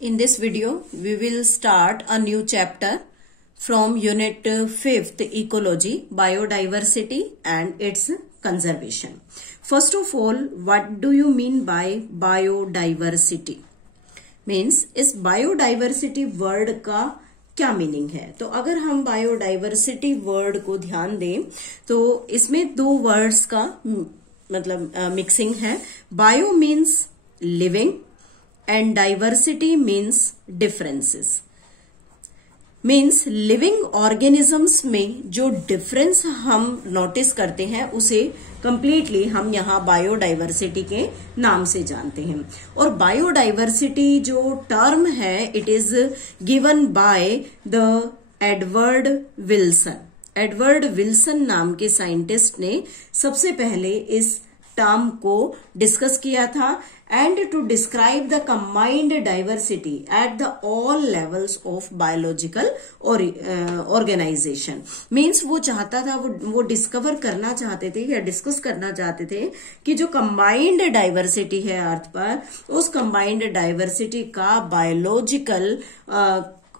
In this video, we will start a new chapter from Unit 5th Ecology, Biodiversity and its Conservation. First of all, what do you mean by biodiversity? Means इस biodiversity word का क्या meaning है? तो अगर हम biodiversity word को ध्यान दें तो इसमें दो वर्ड्स का मतलब मिक्सिंग है. Bio means living and diversity means differences. Means living organisms में जो डिफरेंस हम नोटिस करते हैं उसे कंप्लीटली हम यहाँ बायोडाइवर्सिटी के नाम से जानते हैं. और बायोडाइवर्सिटी जो टर्म है it is given by the Edward Wilson. Edward Wilson नाम के साइंटिस्ट ने सबसे पहले इस टर्म को डिस्कस किया था and to describe the combined diversity at the all levels of biological organisation. Means वो चाहता था वो डिस्कवर करना चाहते थे या डिस्कस करना चाहते थे कि जो कंबाइंड डाइवर्सिटी है अर्थ पर उस कंबाइंड डाइवर्सिटी का बायोलॉजिकल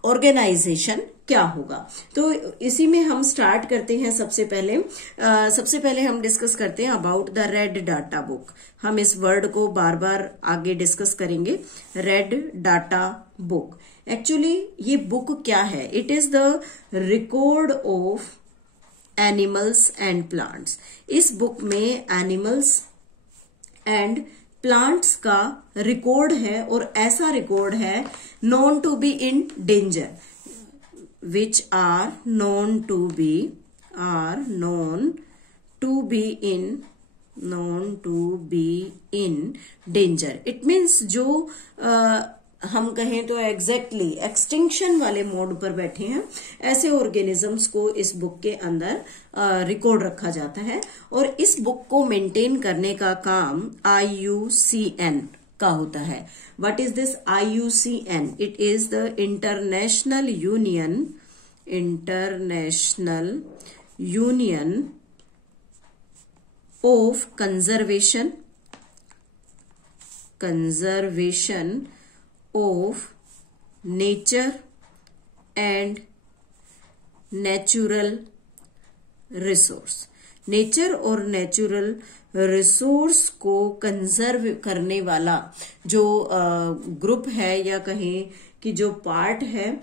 ऑर्गेनाइजेशन क्या होगा. तो इसी में हम स्टार्ट करते हैं. सबसे पहले हम डिस्कस करते हैं about the red data book. हम इस वर्ड को बार बार आगे डिस्कस करेंगे. रेड डाटा बुक एक्चुअली ये बुक क्या है? It is the record of animals and plants. इस बुक में एनिमल्स एंड प्लांट्स का रिकॉर्ड है और ऐसा रिकॉर्ड है known to be in danger which are known to be in danger. It means जो हम कहें तो एग्जैक्टली एक्सटिंक्शन वाले मोड पर बैठे हैं ऐसे ऑर्गेनिजम्स को इस बुक के अंदर रिकॉर्ड रखा जाता है. और इस बुक को मेंटेन करने का काम IUCN का होता है. What is this IUCN? It is the International Union of Conservation of Nature and Natural Resource. Nature और नेचुरल रिसोर्स को कंजर्व करने वाला जो ग्रुप है या कहें कि जो पार्ट है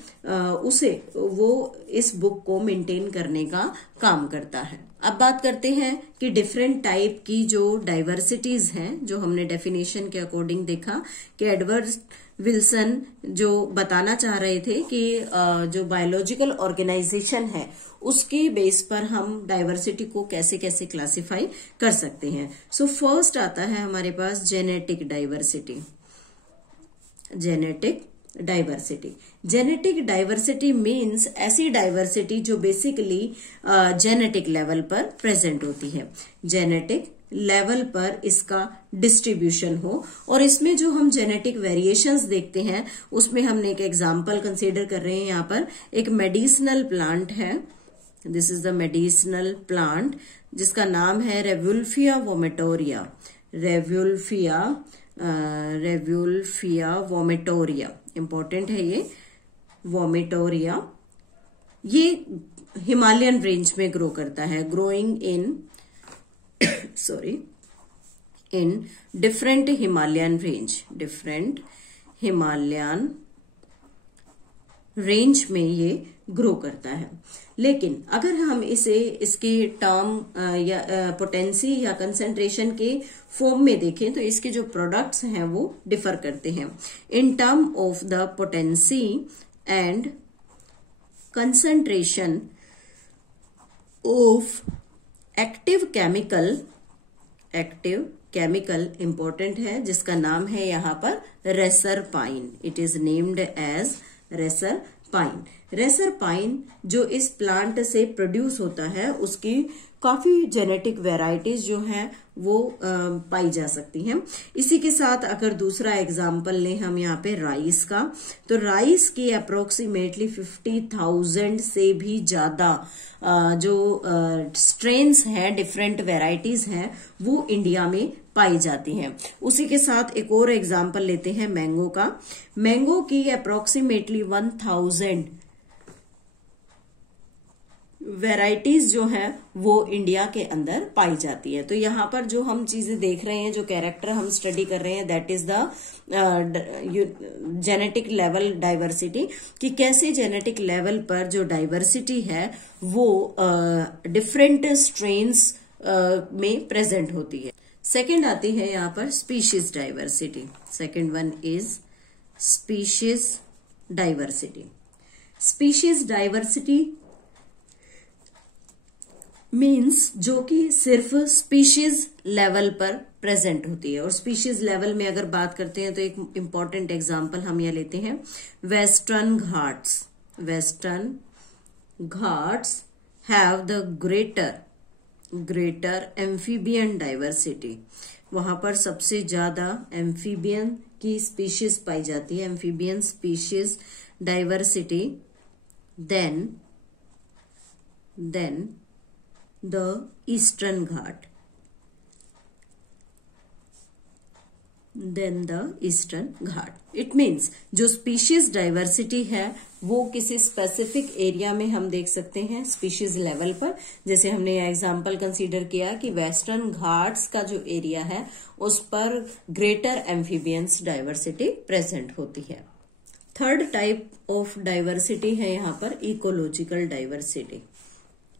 उसे वो इस बुक को मेंटेन करने का काम करता है. अब बात करते हैं कि डिफरेंट टाइप की जो डाइवर्सिटीज हैं जो हमने डेफिनेशन के अकॉर्डिंग देखा कि एडवर्ड विल्सन जो बताना चाह रहे थे कि जो बायोलॉजिकल ऑर्गेनाइजेशन है उसके बेस पर हम डाइवर्सिटी को कैसे कैसे क्लासिफाई कर सकते हैं. सो फर्स्ट आता है हमारे पास genetic diversity. Genetic diversity means ऐसी डाइवर्सिटी जो बेसिकली जेनेटिक लेवल पर प्रेजेंट होती है. जेनेटिक लेवल पर इसका डिस्ट्रीब्यूशन हो और इसमें जो हम जेनेटिक वेरिएशंस देखते हैं उसमें हमने एक एग्जांपल कंसीडर कर रहे हैं. यहाँ पर एक मेडिसिनल प्लांट है. This is the medicinal plant जिसका नाम है रेवुल्फिया वोमेटोरिया. इंपॉर्टेंट है ये वोमेटोरिया. ये हिमालयन रेंज में ग्रो करता है. Growing in different Himalayan range में ये ग्रो करता है. लेकिन अगर हम इसे इसके टर्म या पोटेंसी या कंसेंट्रेशन के फॉर्म में देखें तो इसके जो प्रोडक्ट्स हैं वो डिफर करते हैं. In term of the potency and concentration of active chemical important है जिसका नाम है यहाँ पर reserpine. It is named as reserpine. Reserpine जो इस प्लांट से प्रोड्यूस होता है उसकी काफी जेनेटिक वेराइटीज जो हैं वो पाई जा सकती हैं। इसी के साथ अगर दूसरा एग्जाम्पल लें हम यहाँ पे राइस का, तो राइस की अप्रोक्सीमेटली 50,000 से भी ज्यादा जो स्ट्रेन्स हैं, डिफरेंट वेराइटीज हैं, वो इंडिया में पाई जाती हैं। उसी के साथ एक और एग्जाम्पल लेते हैं मैंगो का। मैंगो की अप्रोक्सीमेटली 1000 वेराइटीज जो हैं वो इंडिया के अंदर पाई जाती है। तो यहाँ पर जो हम चीजें देख रहे हैं, जो कैरेक्टर हम स्टडी कर रहे हैं, that is the genetic level diversity, कि कैसे जेनेटिक लेवल पर जो डाइवर्सिटी है वो डिफरेंट स्ट्रेन्स में प्रेजेंट होती है। सेकेंड आती है यहाँ पर species diversity. Second one is species diversity. Species diversity means जो कि सिर्फ स्पीशीज लेवल पर प्रेजेंट होती है। और स्पीशीज लेवल में अगर बात करते हैं तो एक इंपॉर्टेंट एग्जांपल हम यह लेते हैं western Ghats. Western Ghats have the greater amphibian diversity. वहां पर सबसे ज्यादा एम्फीबियन की स्पीशीज पाई जाती है, amphibian species diversity than the eastern ghat, then the eastern ghat. It means जो स्पीशीज डाइवर्सिटी है वो किसी स्पेसिफिक एरिया में हम देख सकते हैं स्पीशीज लेवल पर। जैसे हमने एग्जांपल कंसीडर किया कि वेस्टर्न घाट्स का जो एरिया है उस पर ग्रेटर एम्फीबियंस डाइवर्सिटी प्रेजेंट होती है। थर्ड टाइप ऑफ डाइवर्सिटी है यहाँ पर इकोलॉजिकल डाइवर्सिटी।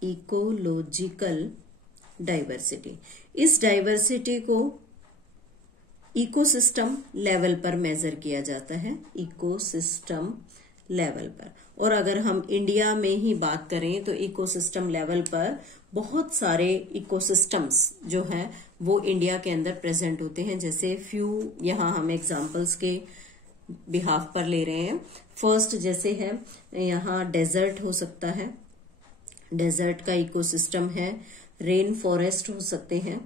इकोलॉजिकल डाइवर्सिटी, इस डाइवर्सिटी को इकोसिस्टम लेवल पर मेजर किया जाता है, इकोसिस्टम लेवल पर। और अगर हम इंडिया में ही बात करें तो इकोसिस्टम लेवल पर बहुत सारे इकोसिस्टम्स जो हैं वो इंडिया के अंदर प्रेजेंट होते हैं। जैसे फ्यू यहाँ हम एग्जांपल्स के बिहाफ पर ले रहे हैं। फर्स्ट जैसे है यहाँ डेजर्ट हो सकता है, डेजर्ट का इकोसिस्टम है। रेन फॉरेस्ट हो सकते हैं,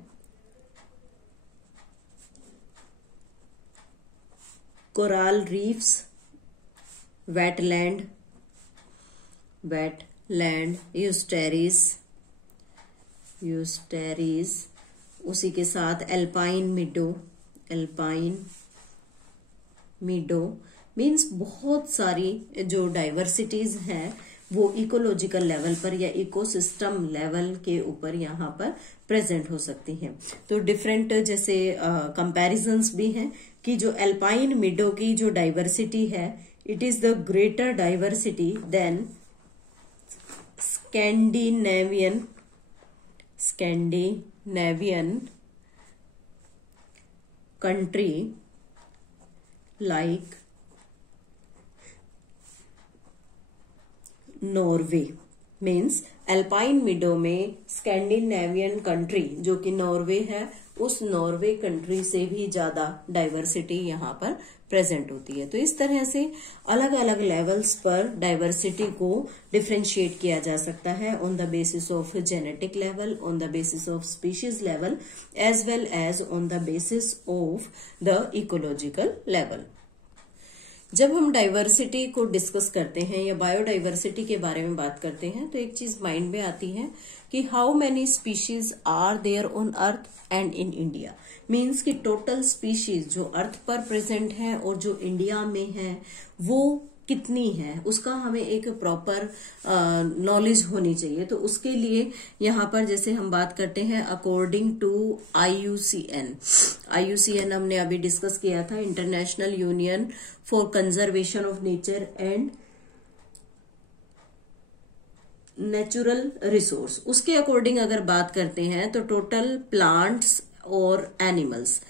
कोराल रीफ्स, वेटलैंड, यूस्टेरीज, उसी के साथ एल्पाइन मीडो मीन्स बहुत सारी जो डाइवर्सिटीज हैं वो इकोलॉजिकल लेवल पर या इकोसिस्टम लेवल के ऊपर यहाँ पर प्रेजेंट हो सकती हैं। तो डिफरेंट जैसे कंपैरिजंस भी हैं कि जो एल्पाइन मीडो की जो डाइवर्सिटी है it is the greater diversity than Scandinavian country like Norway. Means alpine meadow में स्कैंडिनेवियन कंट्री जो कि नॉर्वे है, उस नॉर्वे कंट्री से भी ज्यादा डाइवर्सिटी यहाँ पर प्रेजेंट होती है। तो इस तरह से अलग अलग लेवल्स पर डाइवर्सिटी को डिफरेंशिएट किया जा सकता है on the basis of genetic level, on the basis of species level, as well as on the basis of the ecological level. जब हम डाइवर्सिटी को डिस्कस करते हैं या बायोडाइवर्सिटी के बारे में बात करते हैं तो एक चीज माइंड में आती है कि how many species are there on earth and in India. Means कि टोटल स्पीशीज जो अर्थ पर प्रेजेंट है और जो इंडिया में है वो कितनी है, उसका हमें एक प्रॉपर नॉलेज होनी चाहिए। तो उसके लिए यहाँ पर जैसे हम बात करते हैं अकॉर्डिंग टू IUCN हमने अभी डिस्कस किया था, international union for conservation of nature and natural resource, उसके अकॉर्डिंग अगर बात करते हैं तो टोटल प्लांट्स और एनिमल्स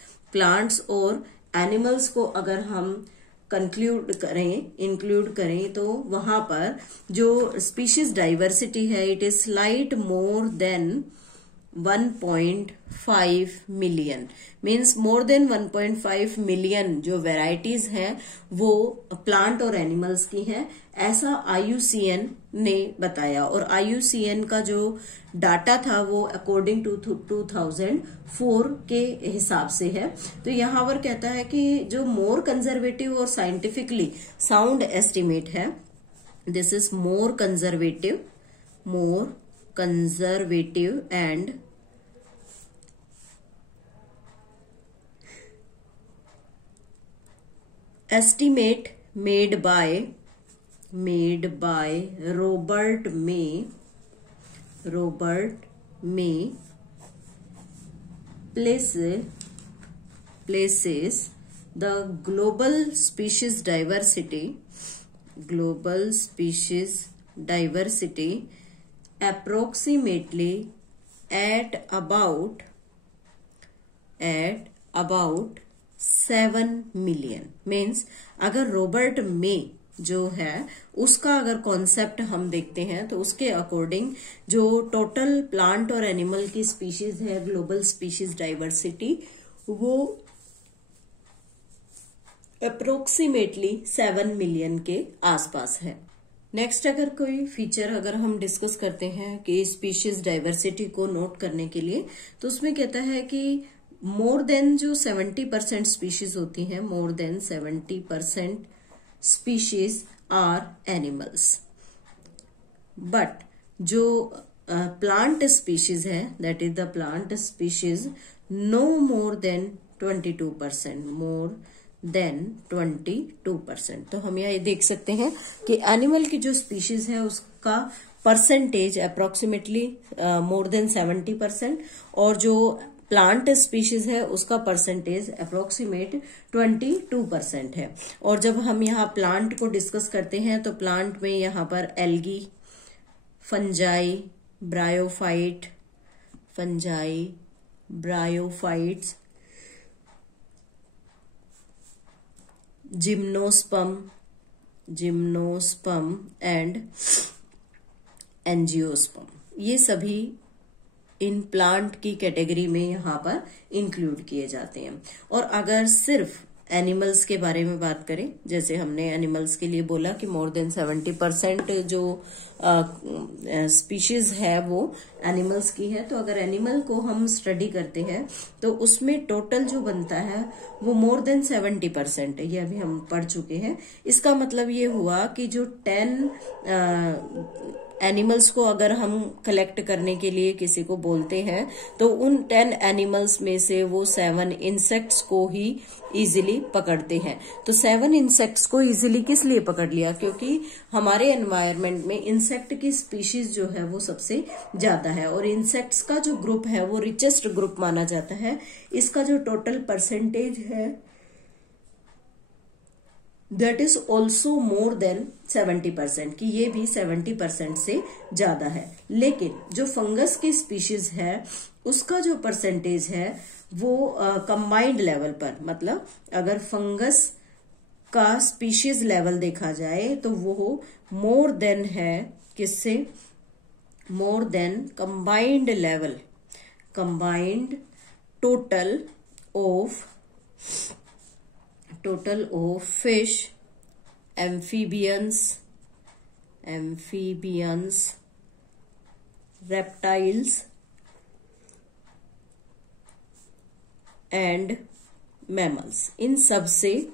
को अगर हम इंक्लूड करें तो वहां पर जो स्पीशीज डाइवर्सिटी है it is slight more than 1.5 million, means more than 1.5 million जो वेराइटीज हैं वो प्लांट और एनिमल्स की हैं, ऐसा IUCN ने बताया। और IUCN का जो डाटा था वो अकॉर्डिंग टू 2004 के हिसाब से है। तो यहाँ पर कहता है कि जो मोर कंजर्वेटिव और साइंटिफिकली साउंड एस्टिमेट है, this is more conservative and estimate made by Robert May places the global species diversity approximately at about 7 million. Means अगर रॉबर्ट मे जो है उसका अगर कॉन्सेप्ट हम देखते हैं तो उसके अकॉर्डिंग जो टोटल प्लांट और एनिमल की स्पीशीज है, ग्लोबल स्पीशीज डाइवर्सिटी, वो अप्रोक्सीमेटली 7 मिलियन के आसपास है। नेक्स्ट अगर कोई फीचर अगर हम डिस्कस करते हैं कि स्पीशीज डाइवर्सिटी को नोट करने के लिए, तो उसमें कहता है कि मोर देन जो 70% स्पीशीज होती हैं, more than 70% species are animals, but जो प्लांट स्पीशीज है, that is the plant species, no more than 22%, more than 22%। तो हम यहाँ देख सकते हैं कि एनिमल की जो स्पीशीज है उसका परसेंटेज अप्रोक्सीमेटली मोर देन 70%, और जो प्लांट स्पीशीज है उसका परसेंटेज अप्रोक्सीमेट 22% है। और जब हम यहाँ प्लांट को डिस्कस करते हैं तो प्लांट में यहाँ पर algae, fungi, bryophytes, gymnosperm and angiosperm, ये सभी इन प्लांट की कैटेगरी में यहाँ पर इंक्लूड किए जाते हैं। और अगर सिर्फ एनिमल्स के बारे में बात करें, जैसे हमने एनिमल्स के लिए बोला कि मोर देन 70% जो स्पीशीज है वो एनिमल्स की है, तो अगर एनिमल को हम स्टडी करते हैं तो उसमें टोटल जो बनता है वो मोर देन 70% है। ये अभी हम पढ़ चुके हैं। इसका मतलब ये हुआ कि जो 10 एनिमल्स को अगर हम कलेक्ट करने के लिए किसी को बोलते हैं तो उन 10 एनिमल्स में से वो 7 इंसेक्ट्स को ही इजीली पकड़ते हैं। तो 7 इंसेक्ट्स को इजीली किस लिए पकड़ लिया? क्योंकि हमारे एनवायरनमेंट में इंसेक्ट की स्पीशीज जो है वो सबसे ज्यादा है, और इंसेक्ट्स का जो ग्रुप है वो रिचेस्ट ग्रुप माना जाता है। इसका जो टोटल परसेंटेज है that is also more than 70%, कि ये भी 70% से ज्यादा है। लेकिन जो फंगस की स्पीशीज है उसका जो परसेंटेज है वो कंबाइंड लेवल पर, मतलब अगर फंगस का स्पीशीज लेवल देखा जाए तो वो मोर देन है, किससे? More than combined level, combined total of fish, amphibians, reptiles and mammals, इन सब से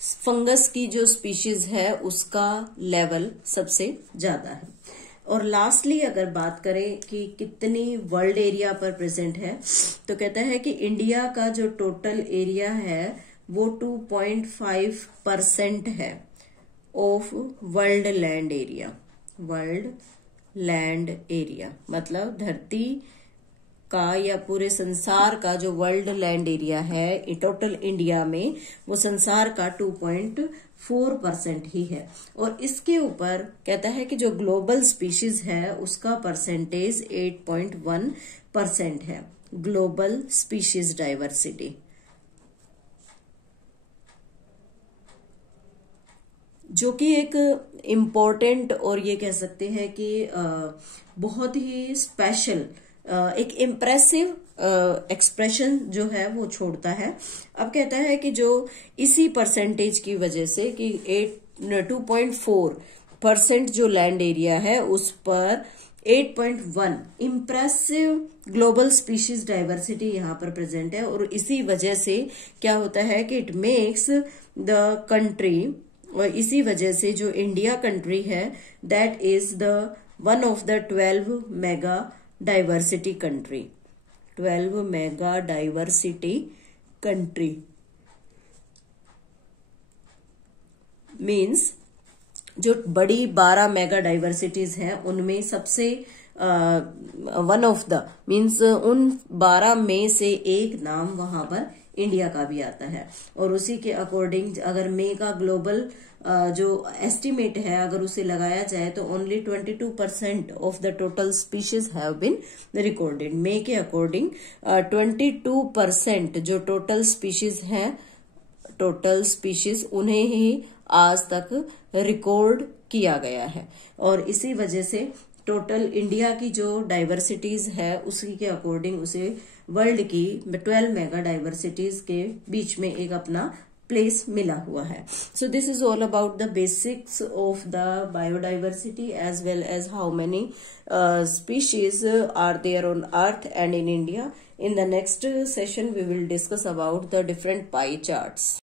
फंगस की जो स्पीशीज है उसका लेवल सबसे ज्यादा है। और लास्टली अगर बात करें कि कितनी वर्ल्ड एरिया पर प्रेजेंट है, तो कहता है कि इंडिया का जो टोटल एरिया है वो 2.5% है ऑफ वर्ल्ड लैंड एरिया, मतलब धरती का या पूरे संसार का जो वर्ल्ड लैंड एरिया है टोटल इंडिया में, वो संसार का 2.4% ही है। और इसके ऊपर कहता है कि जो ग्लोबल स्पीशीज है उसका परसेंटेज 8.1% है, ग्लोबल स्पीशीज डाइवर्सिटी। जो कि एक इम्पोर्टेंट और ये कह सकते हैं कि बहुत ही स्पेशल एक इम्प्रेसिव एक्सप्रेशन जो है वो छोड़ता है। अब कहता है कि जो इसी परसेंटेज की वजह से कि 2.4% जो लैंड एरिया है उस पर 8.1 इम्प्रेसिव ग्लोबल स्पीशीज डाइवर्सिटी यहाँ पर प्रेजेंट है। और इसी वजह से क्या होता है कि इट मेक्स द कंट्री, और इसी वजह से जो इंडिया कंट्री है that is the one of the 12 mega diversity country, 12 mega diversity country means जो बड़ी 12 मेगा डाइवर्सिटीज हैं उनमें सबसे वन ऑफ द मीन्स उन 12 में से एक नाम वहां पर इंडिया का भी आता है। और उसी के अकॉर्डिंग अगर मे का ग्लोबल जो एस्टिमेट है अगर उसे लगाया जाए तो only 22% of the total species have been recorded. मे के अकॉर्डिंग 22% जो टोटल स्पीशीज हैं, टोटल स्पीशीज उन्हें ही आज तक रिकॉर्ड किया गया है। और इसी वजह से टोटल इंडिया की जो डाइवर्सिटीज है उसी के अकॉर्डिंग उसे वर्ल्ड की 12 मेगा डाइवर्सिटीज के बीच में एक अपना प्लेस मिला हुआ है। So this is all about the basics of the biodiversity as well as how many species are there on earth and in India. In the next session we will discuss about the different pie charts.